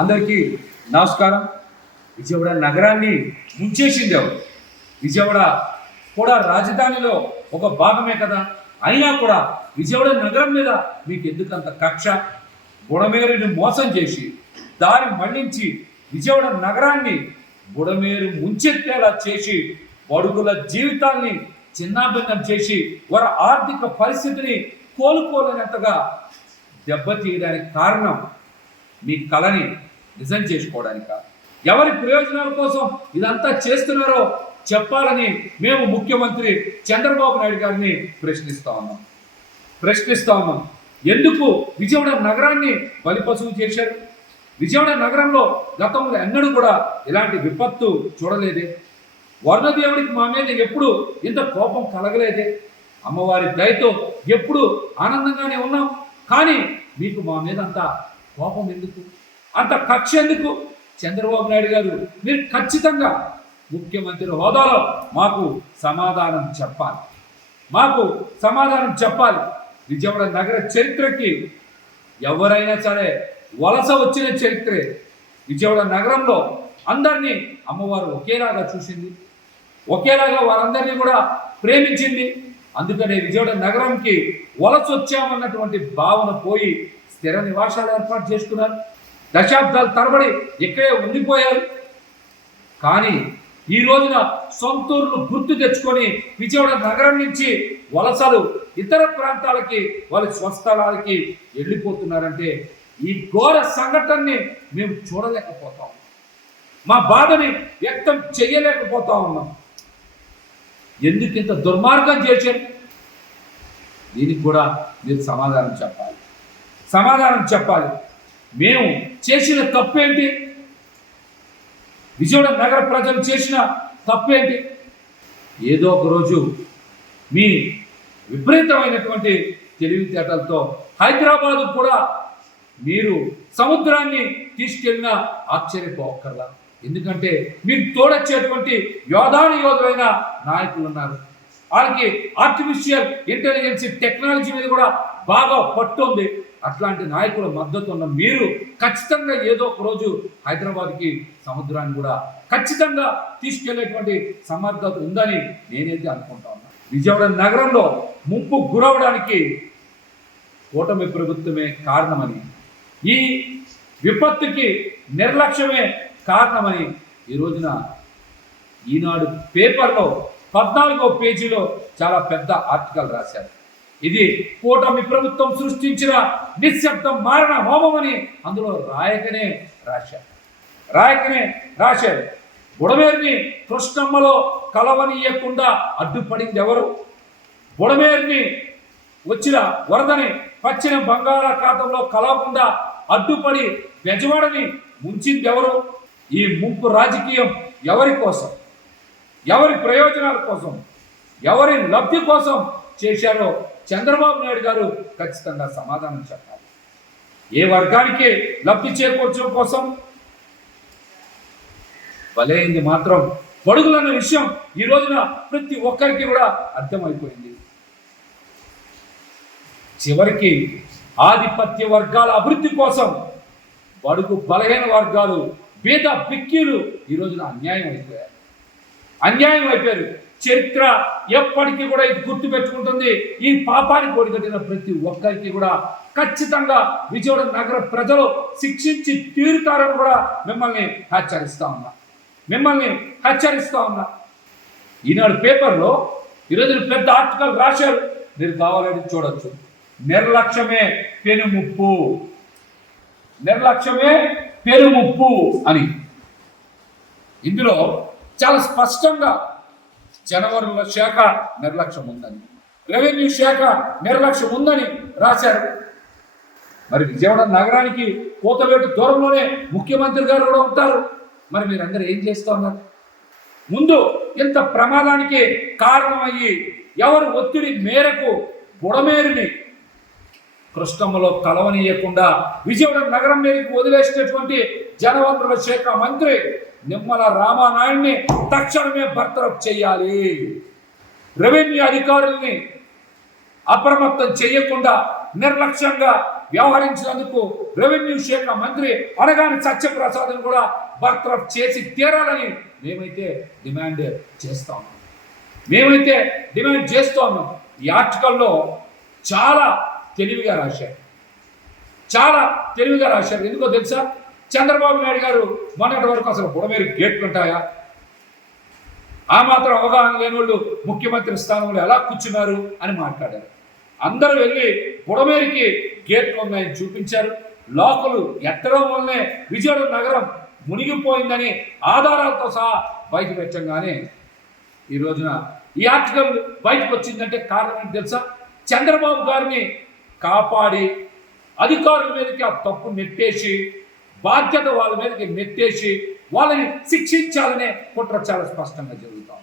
అందరికీ నమస్కారం. విజయవాడ నగరాన్ని ముంచేసింది ఎవరు? విజయవాడ కూడా రాజధానిలో ఒక భాగమే కదా. అయినా కూడా విజయవాడ నగరం మీద మీకు ఎందుకంత కక్ష? బుడమేరుని మోసం చేసి దారి మళ్లించి విజయవాడ నగరాన్ని బుడమేరు ముంచెత్తేలా చేసి బడుగుల జీవితాన్ని చిన్నాభిన్నం చేసి వారి ఆర్థిక పరిస్థితిని కోలుకోలేనంతగా దెబ్బతీయడానికి కారణం మీ కళని నిజం చేసుకోవడానిక? ఎవరి ప్రయోజనాల కోసం ఇదంతా చేస్తున్నారో చెప్పాలని మేము ముఖ్యమంత్రి చంద్రబాబు నాయుడు గారిని ప్రశ్నిస్తా ఉన్నాం. ఎందుకు విజయవాడ నగరాన్ని బలిపశువు చేశారు? విజయవాడ నగరంలో గతంలో ఎన్నడూ కూడా ఇలాంటి విపత్తు చూడలేదే. వరుణదేవుడికి మా మీద ఎప్పుడు ఇంత కోపం కలగలేదే. అమ్మవారి దయతో ఎప్పుడు ఆనందంగానే ఉన్నాం. కానీ మీకు మా మీద అంత కోపం ఎందుకు, అంత కక్ష ఎందుకు? చంద్రబాబు నాయుడు గారు, మీరు ఖచ్చితంగా ముఖ్యమంత్రి హోదాలో మాకు సమాధానం చెప్పాలి. విజయవాడ నగర చరిత్రకి ఎవరైనా సరే వలస వచ్చిన చరిత్రే. విజయవాడ నగరంలో అందరినీ అమ్మవారు ఒకేలాగా చూసింది, ఒకేలాగా వారందరినీ కూడా ప్రేమించింది. అందుకనే విజయవాడ నగరంకి వలస వచ్చామన్నటువంటి భావన పోయి స్థిర నివాసాలు ఏర్పాటు చేసుకున్నారు. దశాబ్దాల తరబడి ఇక్కడే ఉండిపోయారు. కానీ ఈ రోజున సొంతూరును గుర్తు తెచ్చుకొని విజయవాడ నగరం నుంచి వలసలు ఇతర ప్రాంతాలకి వాళ్ళ స్వస్థలాలకి వెళ్ళిపోతున్నారంటే ఈ ఘోర సంఘటనని మేము చూడలేకపోతాం. మా బాధని వ్యక్తం చేయలేకపోతా ఉన్నాం. ఎందుకు ఇంత దుర్మార్గం చేశారు? దీనికి కూడా మీరు సమాధానం చెప్పాలి. మేము చేసిన తప్పేంటి? విజయవాడ నగర ప్రజలు చేసిన తప్పేంటి? ఏదో ఒక రోజు మీ విపరీతమైనటువంటి తెలివితేటలతో హైదరాబాదు కూడా మీరు సముద్రాన్ని తీసుకెళ్ళిన ఆశ్చర్యపోకర్లా. ఎందుకంటే మీకు తోడొచ్చేటువంటి యోధులైన నాయకులు ఉన్నారు. వాళ్ళకి ఆర్టిఫిషియల్ ఇంటెలిజెన్స్ టెక్నాలజీ మీద కూడా బాగా పట్టుంది. అట్లాంటి నాయకుల మద్దతు ఉన్న మీరు ఖచ్చితంగా ఏదో ఒక రోజు హైదరాబాద్కి సముద్రాన్ని కూడా ఖచ్చితంగా తీసుకెళ్లేటువంటి సమర్థత ఉందని నేనైతే అనుకుంటా ఉన్నాను. విజయవాడ నగరంలో ముంపు గురవడానికి కూటమి ప్రభుత్వమే కారణమని, ఈ విపత్తుకి నిర్లక్ష్యమే కారణమని ఈ రోజున ఈనాడు పేపర్లో 14వ పేజీలో చాలా పెద్ద ఆర్టికల్ రాశారు. ఇది కూటమి ప్రభుత్వం సృష్టించిన నిశ్శబ్ద మారణ హోమం అని అందులో రాయకనే రాశారు. బుడమేరుని కృష్ణమ్మలో కలవనీయకుండా అడ్డుపడింది ఎవరు? బుడమేరుని వచ్చిన వరదని పశ్చిమ బంగాళాఖాతంలో కలవకుండా అడ్డుపడి బెజవాడని ముంచింది ఎవరు? ఈ ముంపు రాజకీయం ఎవరి కోసం, ఎవరి ప్రయోజనాల కోసం, ఎవరి లబ్ధి కోసం చేశారో చంద్రబాబు నాయుడు గారు ఖచ్చితంగా సమాధానం చెప్పాలి. ఏ వర్గానికి లబ్ధి చేకూర్చడం కోసం బలైంది మాత్రం బడుగులన్న విషయం ఈ రోజున ప్రతి ఒక్కరికి కూడా అర్థమైపోయింది. చివరికి ఆధిపత్య వర్గాల అభివృద్ధి కోసం బడుగు బలహీన వర్గాలు, బీద బిక్కీలు ఈ రోజున అన్యాయం అయిపోయారు. చరిత్ర ఎప్పటికీ కూడా ఇది గుర్తు పెట్టుకుంటుంది. ఈ పాపానికి ఒడిగట్టిన ప్రతి ఒక్కరికి కూడా ఖచ్చితంగా విజయవాడ నగర ప్రజలు శిక్షించి తీరుతారని కూడా మిమ్మల్ని హెచ్చరిస్తా ఉన్నా. ఈనాడు పేపర్లో ఈరోజు పెద్ద ఆర్టికల్ రాశారు, మీరు కావాలని చూడొచ్చు. నిర్లక్ష్యమే పెనుముప్పు అని ఇందులో చాలా స్పష్టంగా జనవరుల శాఖ నిర్లక్ష్యం ఉందని, రెవెన్యూ శాఖ నిర్లక్ష్యం ఉందని రాశారు. మరి విజయవాడ నగరానికి కోతవేటు దూరంలోనే ముఖ్యమంత్రి గారు కూడా ఉంటారు. మరి మీరందరూ ఏం చేస్తూ ఉన్నారు? ముందు ఇంత ప్రమాదానికి కారణమయ్యి ఎవరు ఒత్తిడి మేరకు బుడమేరుని కృష్ణమ్మలో కలవనీయకుండా విజయవాడ నగరం మీదకి వదిలేసినటువంటి జనవనరుల శాఖ మంత్రి నిమ్మల రామానాయుడిని తక్షణమే బర్తరఫ్ చేయాలి. రెవెన్యూ అధికారుల్ని అప్రమత్తం చేయకుండా నిర్లక్ష్యంగా వ్యవహరించినందుకు రెవెన్యూ శాఖ మంత్రి అనగాని సత్యప్రసాద్ను కూడా బర్తరఫ్ చేసి తీరాలని మేమైతే డిమాండ్ చేస్తా ఉన్నాం. ఈ ఆర్టికల్లో చాలా తెలివిగా రాశారు. ఎందుకో తెలుసా? చంద్రబాబు నాయుడు గారు మొన్నటి వరకు అసలు బుడమేరు గేట్లు ఉంటాయా, ఆ మాత్రం అవగాహన లేని వాళ్ళు ముఖ్యమంత్రి స్థానంలో ఎలా కూర్చున్నారు అని మాట్లాడారు. అందరూ వెళ్ళి బుడమేరుకి గేట్లు ఉన్నాయని చూపించారు. లోకలు ఎత్తడం వల్లనే విజయవాడ నగరం మునిగిపోయిందని ఆధారాలతో సహా బయట పెట్టంగానే ఈ రోజున ఈ ఆర్టికల్ బయటకు వచ్చిందంటే కారణం ఏంటి తెలుసా? చంద్రబాబు గారిని కాపాడి అధికారుల మీదకి ఆ తప్పు నెట్టేసి బాధ్యత వాళ్ళ మీదకి నెట్టేసి వాళ్ళని శిక్షించాలనే కుట్ర చాలా స్పష్టంగా జరుగుతాం.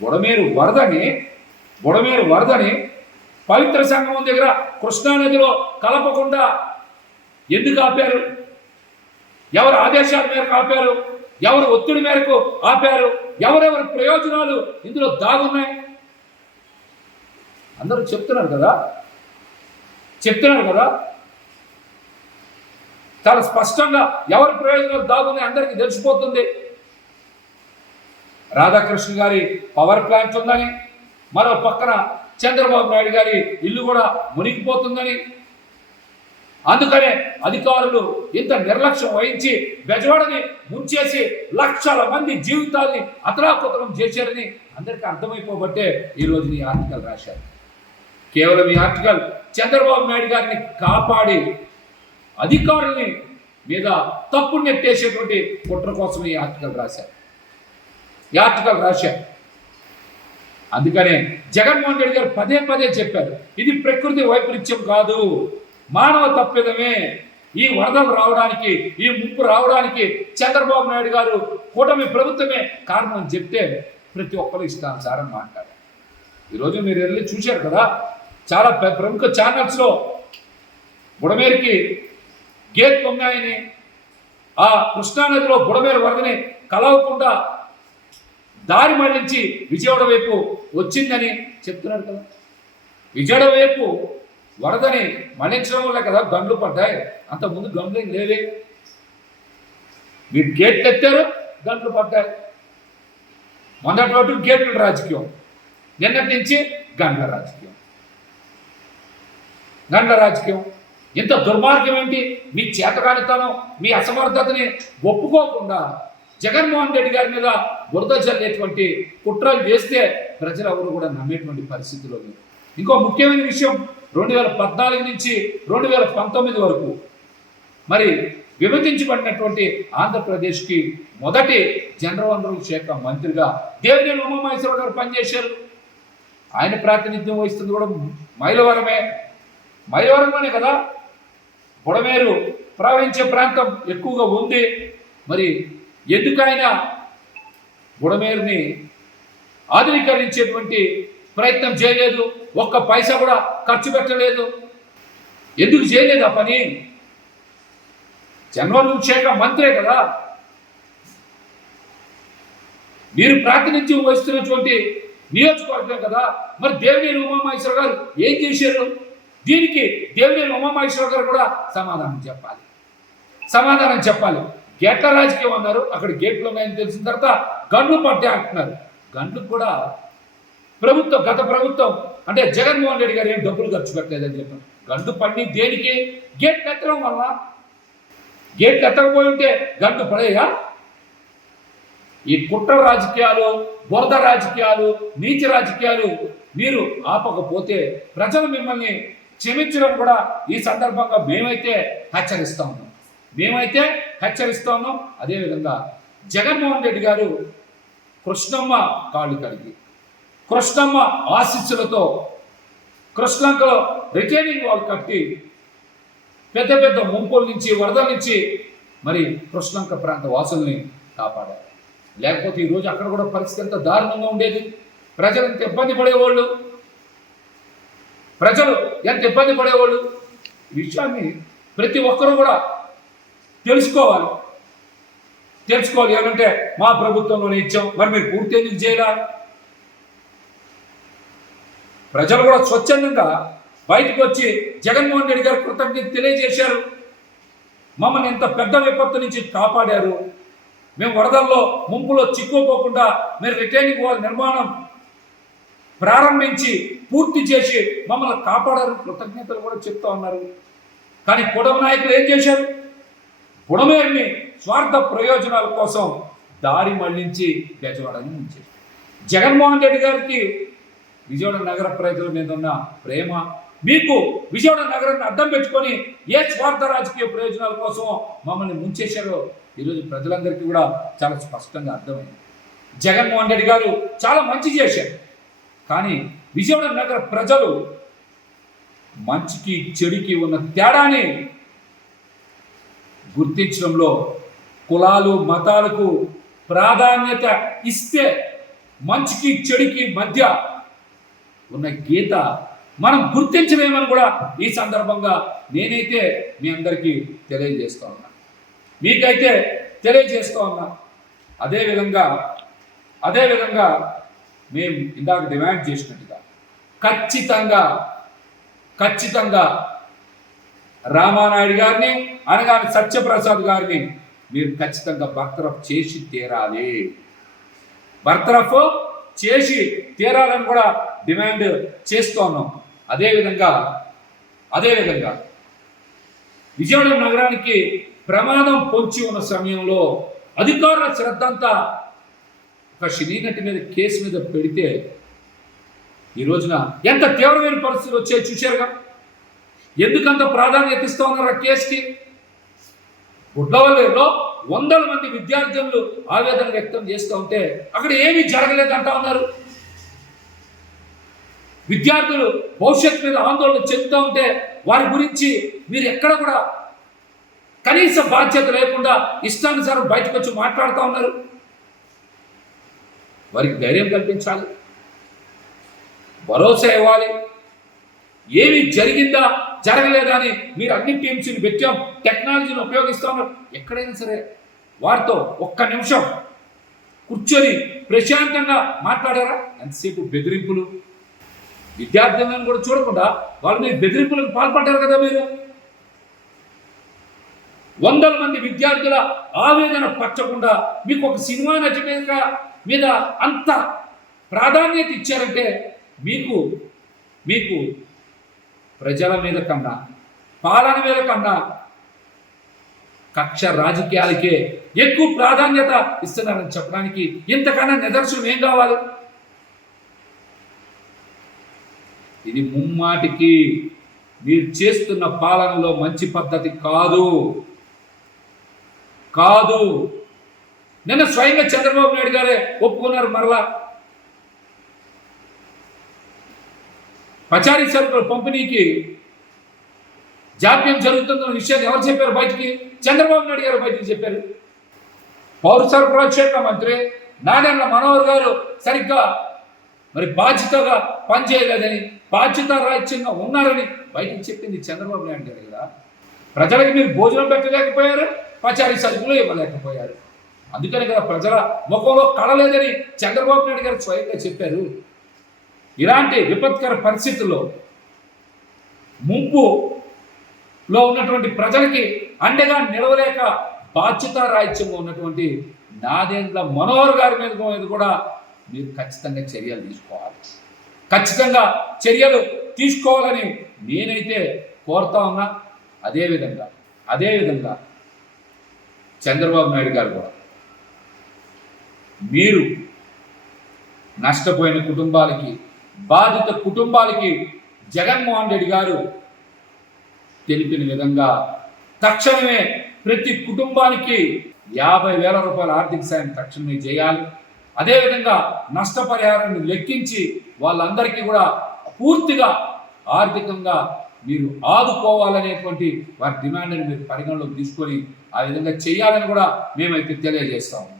బుడమేరు వరదని పవిత్ర సంగమం దగ్గర కృష్ణానదిలో కలపకుండా ఎందుకు ఆపారు? ఎవరు ఆదేశాల మేరకు ఆపారు? ఎవరు ఒత్తిడి మేరకు ఆపారు? ఎవరెవరి ప్రయోజనాలు ఇందులో దాగున్నాయి? అందరూ చెప్తున్నారు కదా. చాలా స్పష్టంగా ఎవరి ప్రయోజనాలు దాగున్నాయి అందరికీ తెలిసిపోతుంది. రాధాకృష్ణ గారి పవర్ ప్లాంట్ ఉందని, మరో పక్కన చంద్రబాబు నాయుడు గారి ఇల్లు కూడా మునిగిపోతుందని, అందుకనే అధికారులు ఇంత నిర్లక్ష్యం వహించి బెజవాడని ముంచేసి లక్షల మంది జీవితాల్ని అతలాకుతలం చేశారని అందరికీ అర్థమైపోబట్టే ఈరోజు ఈ ఆర్టికల్ రాశారు. కేవలం ఈ ఆర్టికల్ చంద్రబాబు నాయుడు గారిని కాపాడి అధికారుల్ని మీద తప్పు నెట్టేసేటువంటి కుట్ర కోసం ఈ ఆర్టికల్ రాశారు. అందుకనే జగన్మోహన్ రెడ్డి గారు పదే చెప్పారు, ఇది ప్రకృతి వైపరీత్యం కాదు, మానవ తప్పిదమే. ఈ వరదలు రావడానికి, ఈ ముప్పు రావడానికి చంద్రబాబు నాయుడు గారు, కూటమి ప్రభుత్వమే కారణం చెప్తే ప్రతి ఒక్కరు ఇష్టానుసారం మాట్లాడారు. ఈరోజు మీరు వెళ్ళి చూశారు కదా, చాలా ప్రముఖ ఛానల్స్లో బుడమేరుకి గేట్లు ఉన్నాయని, ఆ కృష్ణానదిలో బుడమేరు వరదని కలవకుండా దారి మళ్లించి విజయవాడ వైపు వచ్చిందని చెప్తున్నారు కదా. విజయవాడ వైపు వరదని మళ్లించడం వల్ల కదా గండ్లు పడ్డాయి. అంతకుముందు గండ్లు లేవే. మీరు గేట్లు ఎత్తారు, గండ్లు పడ్డాయి. మొన్నటి వరకు గేట్ల రాజకీయం, నిన్నటి నుంచి గండ్ల రాజకీయం. ఇంత దుర్మార్గం ఏంటి? మీ చేతకానితనం, మీ అసమర్థతని ఒప్పుకోకుండా జగన్మోహన్ రెడ్డి గారి మీద బురద చల్లేటువంటి కుట్రలు చేస్తే ప్రజలు ఎవరు కూడా నమ్మేటువంటి పరిస్థితిలో లేదు. ఇంకో ముఖ్యమైన విషయం, 2014 నుంచి 2019 వరకు మరి విభజించబడినటువంటి ఆంధ్రప్రదేశ్కి మొదటి జలవనరుల శాఖ మంత్రిగా దేవినేని ఉమామహేశ్వరరావు గారు పనిచేశారు. ఆయన ప్రాతినిధ్యం వహిస్తుంది కూడా మైలవరంలోనే కదా. బుడమేరు ప్రవహించే ప్రాంతం ఎక్కువగా ఉంది. మరి ఎందుకైనా బుడమేరుని ఆధునీకరించేటువంటి ప్రయత్నం చేయలేదు, ఒక్క పైసా కూడా ఖర్చు పెట్టలేదు. ఎందుకు చేయలేదు ఆ పని? జలవనరుల శాఖ మంత్రే కదా. మీరు ప్రాతినిధ్యం వహిస్తున్నటువంటి నియోజకవర్గం కదా. మరి దేవినేని ఉమామహేశ్వరరావు గారు ఏం చేశారు? దీనికి దేవినేని ఉమామహేశ్వరరావు గారు కూడా సమాధానం చెప్పాలి. గేట్ల రాజకీయం అన్నారు, అక్కడ గేట్లు ఉన్నాయని తెలిసిన తర్వాత గండ్లు పడ్డాయి అంటున్నారు. గండ్లు కూడా గత ప్రభుత్వం అంటే జగన్మోహన్ రెడ్డి గారు ఏం డబ్బులు ఖర్చు పెట్టలేదని చెప్పారు. గండ్లు పడి దేనికి? గేట్లు ఎత్తడం వల్ల. గేట్లు ఎత్తకపోయి ఉంటే గండ్లు పడేయా? ఈ కుట్ర రాజకీయాలు, బురద రాజకీయాలు, నీచ రాజకీయాలు మీరు ఆపకపోతే ప్రజలు మిమ్మల్ని క్షమించడం కూడా ఈ సందర్భంగా మేమైతే హెచ్చరిస్తా ఉన్నాం. అదేవిధంగా జగన్మోహన్ రెడ్డి గారు కృష్ణమ్మ కాళ్ళు కడిగి, కృష్ణమ్మ ఆశీస్సులతో కృష్ణంకలో రిటైనింగ్ వాల్ కట్టి పెద్ద పెద్ద ముంపుల నుంచి, వరదల నుంచి మరి కృష్ణంక ప్రాంత వాసుల్ని కాపాడారు. లేకపోతే ఈరోజు అక్కడ కూడా పరిస్థితి ఎంత దారుణంగా ఉండేది. ప్రజలు ఎంత ఇబ్బంది పడేవాళ్ళు. ఈ విషయాన్ని ప్రతి ఒక్కరూ కూడా తెలుసుకోవాలి. ఏమంటే మా ప్రభుత్వంలోనే ఇచ్చాం, మరి మీరు పూర్తి ఎందుకు చేయాల? ప్రజలు కూడా స్వచ్ఛందంగా బయటకు వచ్చి జగన్మోహన్ రెడ్డి గారు కృతజ్ఞత తెలియజేశారు. మమ్మల్ని ఇంత పెద్ద విపత్తు నుంచి కాపాడారు, మేము వరదల్లో ముంపులో చిక్కుకోకుండా మీరు రిటైనింగ్ వాల్ నిర్మాణం ప్రారంభించి పూర్తి చేసి మమ్మల్ని కాపాడారు, కృతజ్ఞతలు కూడా చెప్తా ఉన్నారు. కానీ పొడవు నాయకులు ఏం చేశారు? బుడమేరుని స్వార్థ ప్రయోజనాల కోసం దారి మళ్లించి బెజవాడని ఉంచారు. జగన్మోహన్ రెడ్డి గారికి విజయవాడ నగర ప్రజల మీద ఉన్న ప్రేమ, మీకు విజయవాడ నగరాన్ని అడ్డం పెట్టుకొని ఏ స్వార్థ రాజకీయ ప్రయోజనాల కోసం మమ్మల్ని ముంచేశారో ఈరోజు ప్రజలందరికీ కూడా చాలా స్పష్టంగా అర్థమైంది. జగన్మోహన్ రెడ్డి గారు చాలా మంచి చేశారు, కానీ విజయవాడ నగర ప్రజలు మంచికి చెడుకి ఉన్న తేడాని గుర్తించడంలో కులాలు మతాలకు ప్రాధాన్యత ఇస్తే మంచికి చెడుకి మధ్య ఉన్న గీత మనం గుర్తించలేమని కూడా ఈ సందర్భంగా నేనైతే మీ అందరికీ తెలియజేస్తూ ఉన్నా, మీకైతే తెలియజేస్తూ ఉన్నా. అదేవిధంగా మేము ఇందాక డిమాండ్ చేసినట్టుగా ఖచ్చితంగా రామానాయుడు గారిని అనగానే సత్యప్రసాద్ గారిని మీరు ఖచ్చితంగా బర్తరఫ్ చేసి తీరాలి, బర్తరఫ్ చేసి తీరాలని కూడా డిమాండ్ చేస్తూ ఉన్నాం. అదేవిధంగా విజయవాడ నగరానికి ప్రమాదం పొంచి ఉన్న సమయంలో అధికారుల శ్రద్ధ అంతా ఒక సినీ నటి మీద కేసు మీద పెడితే ఈ రోజున ఎంత తీవ్రమైన పరిస్థితులు వచ్చాయో చూశారుగా. ఎందుకంత ప్రాధాన్యత ఇస్తా ఉన్నారు ఆ కేసుకి? గుడ్లవల్లిలో 100 మంది విద్యార్థులు ఆవేదన వ్యక్తం చేస్తూ ఉంటే అక్కడ ఏమీ జరగలేదంటా ఉన్నారు. విద్యార్థులు భవిష్యత్తు మీద ఆందోళన చెందుతూ ఉంటే వారి గురించి మీరు ఎక్కడ కూడా కనీస బాధ్యత లేకుండా ఇష్టానుసారం బయటకు వచ్చి మాట్లాడుతూ ఉన్నారు. వారికి ధైర్యం కల్పించాలి, భరోసా ఇవ్వాలి. ఏమి జరిగిందా జరగలేదా అని మీరు అన్ని టీమ్స్ని పెట్టాం, టెక్నాలజీని ఉపయోగిస్తూ ఉన్నారు. ఎక్కడైనా సరే వారితో ఒక్క నిమిషం కూర్చొని ప్రశాంతంగా మాట్లాడారా? ఎంతసేపు బెదిరింపులు, విద్యార్థులను కూడా చూడకుండా వాళ్ళ మీద బెదిరింపులకు పాల్పడ్డారు కదా మీరు. 100 మంది విద్యార్థుల ఆవేదన పచ్చకుండా మీకు ఒక సినిమా నటి మీద అంత ప్రాధాన్యత ఇచ్చారంటే మీకు ప్రజల మీద కన్నా పాలన మీద కన్నా కక్ష రాజకీయాలకే ఎక్కువ ప్రాధాన్యత ఇస్తున్నారని చెప్పడానికి ఇంతకన్నా నిదర్శనం ఏం కావాలి? ఇది ముమ్మాటికి మీరు చేస్తున్న పాలనలో మంచి పద్ధతి కాదు. నిన్న స్వయంగా చంద్రబాబు నాయుడు గారే ఒప్పుకున్నారు. మరలా పచారీ సరుకుల పంపిణీకి జాప్యం జరుగుతుందన్న విషయాన్ని ఎవరు చెప్పారు బయటికి? చంద్రబాబు నాయుడు గారు బయటికి చెప్పారు. పౌర సరఫరాల శాఖ మంత్రి నాదెండ్ల మనోహర్ గారు సరిగ్గా బాధ్యతగా పనిచేయలేదని, బాధ్యత రాజ్యంగా ఉన్నారని బయటికి చెప్పింది చంద్రబాబు నాయుడు గారు కదా. ప్రజలకు మీరు భోజనం పెట్టలేకపోయారు, పచారీ సరుకులు ఇవ్వలేకపోయారు. అందుకని కదా ప్రజల ముఖంలో కళలేదని చంద్రబాబు నాయుడు గారు స్వయంగా చెప్పారు. ఇలాంటి విపత్కర పరిస్థితుల్లో ముంపులో ఉన్నటువంటి ప్రజలకి అండగా నిలవలేక బాధ్యత రాహిత్యంగా ఉన్నటువంటి నాదెండ్ల మనోహర్ గారి మీద కూడా మీరు ఖచ్చితంగా చర్యలు తీసుకోవాలని నేనైతే కోరుతా ఉన్నా. అదేవిధంగా చంద్రబాబు నాయుడు గారు కూడా మీరు నష్టపోయిన కుటుంబాలకి, బాధిత కుటుంబాలకి జగన్మోహన్ రెడ్డి గారు తెలిపిన విధంగా తక్షణమే ప్రతి కుటుంబానికి 50,000 రూపాయల ఆర్థిక సాయం తక్షణమే చేయాలి. అదేవిధంగా నష్టపరిహారాన్ని లెక్కించి వాళ్ళందరికీ కూడా పూర్తిగా ఆర్థికంగా మీరు ఆదుకోవాలనేటువంటి వారి డిమాండ్ని మీరు పరిగణలోకి తీసుకొని ఆ విధంగా చేయాలని కూడా మేమైతే తెలియజేస్తాము.